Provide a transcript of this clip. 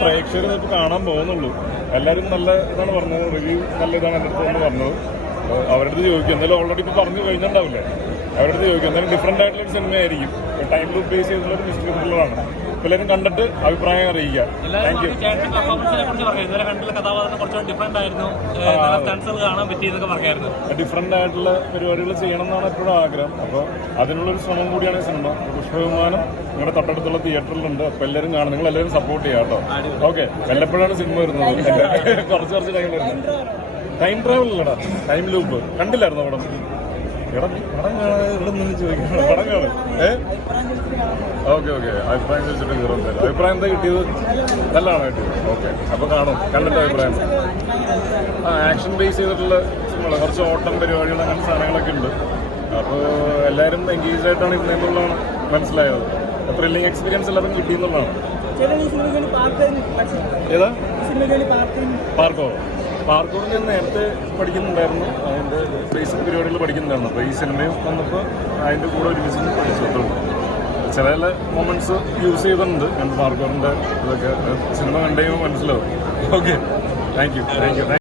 പ്രേക്ഷകർ ഇപ്പൊ കാണാൻ പോകുന്നുള്ളൂ. എല്ലാവരും നല്ല ഇതാണ് പറഞ്ഞത്, റിവ്യൂ നല്ല ഇതാണ് എൻ്റെ അടുത്ത് പറഞ്ഞത്. അവരുടെ അടുത്ത് ചോദിക്കും, എന്തായാലും ഓൾറെഡി ഇപ്പോൾ പറഞ്ഞു കഴിഞ്ഞിട്ടുണ്ടാവില്ലേ, അവരുടെ അടുത്ത് ചോദിക്കും. എന്തായാലും ഡിഫറെൻ്റ് ആയിട്ടുള്ളൊരു സിനിമയായിരിക്കും. ടൈം ലൂപ്പ് ബേസ് ചെയ്തിട്ടുള്ളൊരു മിസ്റ്ററി ത്രില്ലറാണ്. എല്ലാവരും കണ്ടിട്ട് അഭിപ്രായം അറിയിക്കുക. Thank you. ഡിഫറെൻ്റ് ആയിട്ടുള്ള പരിപാടികൾ ചെയ്യണം എന്നാണ് എപ്പോഴും ആഗ്രഹം. അപ്പോൾ അതിനുള്ളൊരു ശ്രമം കൂടിയാണ് സിനിമ. പുഷ്പവിമാനം നിങ്ങളുടെ തൊട്ടടുത്തുള്ള തിയേറ്ററിലുണ്ട്. അപ്പോൾ എല്ലാവരും കാണും. നിങ്ങൾ എല്ലാവരും സപ്പോർട്ട് ചെയ്യാം കേട്ടോ. ഓക്കെ. വല്ലപ്പോഴാണ് സിനിമ വരുന്നത്. കുറച്ച് ടൈം വരുന്നത്. ടൈം ട്രാവൽ അല്ലടാ, ടൈം ലൂപ്പ്. കണ്ടില്ലായിരുന്നു പടം? പടം കാണാൻ ഇവിടെ നിന്ന് ചോദിക്കണം. പടം കാണും. ഓക്കെ അഭിപ്രായം ചോദിച്ചിട്ട് കയറും. അഭിപ്രായം എന്താ കിട്ടിയത്? നല്ലതാണ് കിട്ടിയത്. ഓക്കെ, അപ്പോൾ കാണും. കണ്ടിട്ട് അഭിപ്രായം. ആക്ഷൻ ബേസ് ചെയ്തിട്ടുള്ള സിനിമകൾ, കുറച്ച് ഓട്ടം പരിപാടികൾ, അങ്ങനെ സാധനങ്ങളൊക്കെ ഉണ്ട്. അപ്പോൾ എല്ലാവരും എൻഗേജ് ആയിട്ടാണ് ഇരുന്നതെന്നുള്ളതാണ് മനസ്സിലായത്. ത്രില്ലിംഗ് എക്സ്പീരിയൻസ് എല്ലാവരും കിട്ടിയെന്നുള്ളതാണ്. ഏതാ പാർക്കോർ ഞാൻ നേരത്തെ പഠിക്കുന്നുണ്ടായിരുന്നു. അതിൻ്റെ ബേസിക് പരിപാടികൾ പഠിക്കുന്നുണ്ടായിരുന്നു. അപ്പോൾ ഈ സിനിമയും വന്നപ്പോൾ അതിൻ്റെ കൂടെ ഒരുമിച്ച് പഠിച്ചിട്ടുണ്ട്. ചില മൊമെന്റ്സ് യൂസ് ചെയ്തിട്ടുണ്ട് ഞാൻ പാർക്കോറിൻ്റെ ഇതൊക്കെ. സിനിമ കണ്ടു കഴിയുമ്പോൾ മനസ്സിലാവും. Okay, thank you.